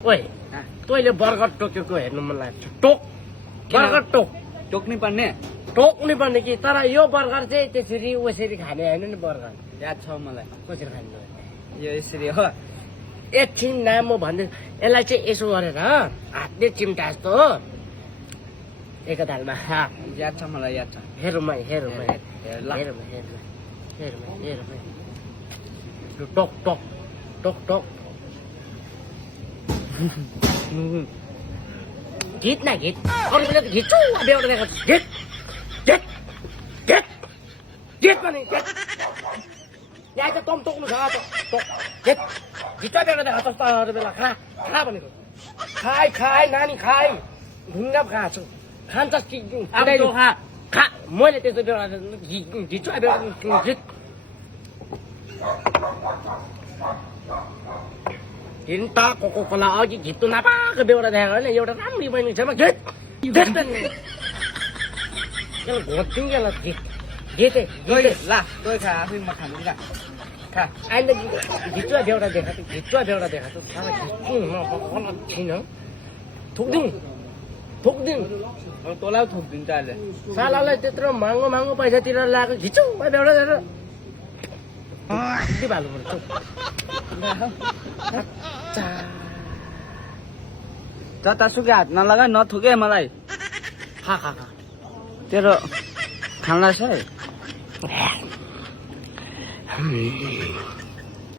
ओए तैँले बर्गर टोकेको हेर्नु मन लाग्छ टोक बर्गर टोक टोक्नै पर्ने टोक्नै पर्ने कि तर यो बर्गर चाहिँ त्यसरी उसरी खाने होइन नि बर्गर याद छ मलाई कसरी खाने यो यसरी हो एकछिन नाम म भन्दै यसलाई चाहिँ यसो गरेर हातले चिम्टा जस्तो हो एकतालमा याद छ मलाई याद छ हेरौँ हेरौँ ल। हेरौँ टोक टोक टोक टोक गीत न गीत अरू बेला त घिच्छु अब एउटा देखाएको गीत गीत गीत गीत पनि गीत यहाँ चाहिँ तम टोक्नु छ गीत घिच्चा बेला देखाएको जस्तो अरू बेला खा खा भनेको खाइ खाइ नानी खाइ ढुङ्गा खाएको छु खान्छ खा खा मैले त्यस्तो बेला घिच्छु बेला गीत हिँड्दा कोको कोला अघि घिच्नु नपाएको बेहोरा देखाएको होइन एउटा राम्री बहिनी छ गीत घोट्थ्यौँ क्या गीत गीतै ला तँ खा आफै म खानु ल खा अहिले घिच्चुवा बेहोरा देखाएको घिच्चुवा बेहोरा देखाएको सारा घिच्नु न छिन थुक्दिउँ थुक्दिउँ अब तँलाई थोकिदिन्छ अहिले सालालाई त्यत्रो महँगो महँगो पैसा तिरेर ल्याएको घिच्छु बेहोरा दिएर भाल्नु पर्छ जतासुकै हात नलगा नथोके मलाई खा खा खा तेरो खाना छ है